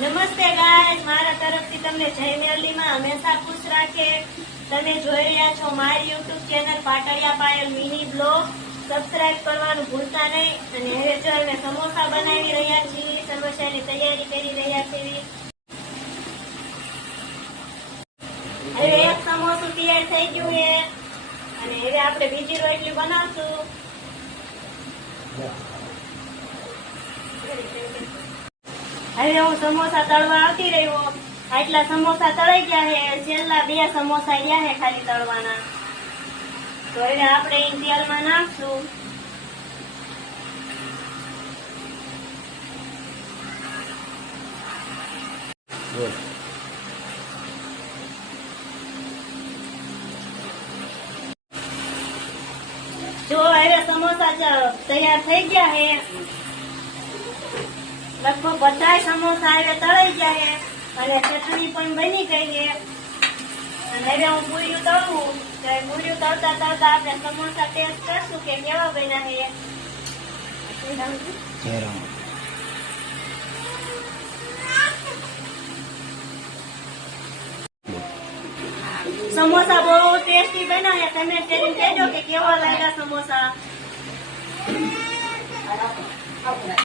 નમસ્તે ગાઈસ, મારા તરફથી તમને જય મેરડીમાં હંમેશા ખુશ રાખે. તમે જોઈ રહ્યા છો મારી YouTube channel Patadia Payal mini blog. Subscribe કરવાનું ભૂલતા નહીં. અને હવે જો અમે સમોસા બનાવી રહ્યા છીએ, સમોસાની તૈયારી કરી રહ્યા છીએ. હવે એક સમોસું તૈયાર થઈ ગયું છે અને હવે આપણે બીજી રોટલી બનાવશું. હવે હું સમોસા તળવા આવતી રહ્યો. આટલા સમોસા તળાઈ ગયા છે, છેલ્લા 2 સમોસા રહ્યા છે ખાલી તળવાના. તો હવે આપણે એ તેલમાં નાખશું. જો હવે સમોસા તૈયાર થઈ ગયા છે. લગભગ બધા સમોસા હવે તળાઈ ગયા છે અને ચટણી પણ બની ગઈ છે. અને હવે હું પૂરીઓ તળું. પૂરીઓ તળતા તળતા આપણે સમોસા ટેસ્ટ કરશું કે કેવા બન્યા છે. સમોસા બહુ ટેસ્ટી બન્યા છે. તમે કરીને કહેજો કે કેવા લાગ્યા સમોસા.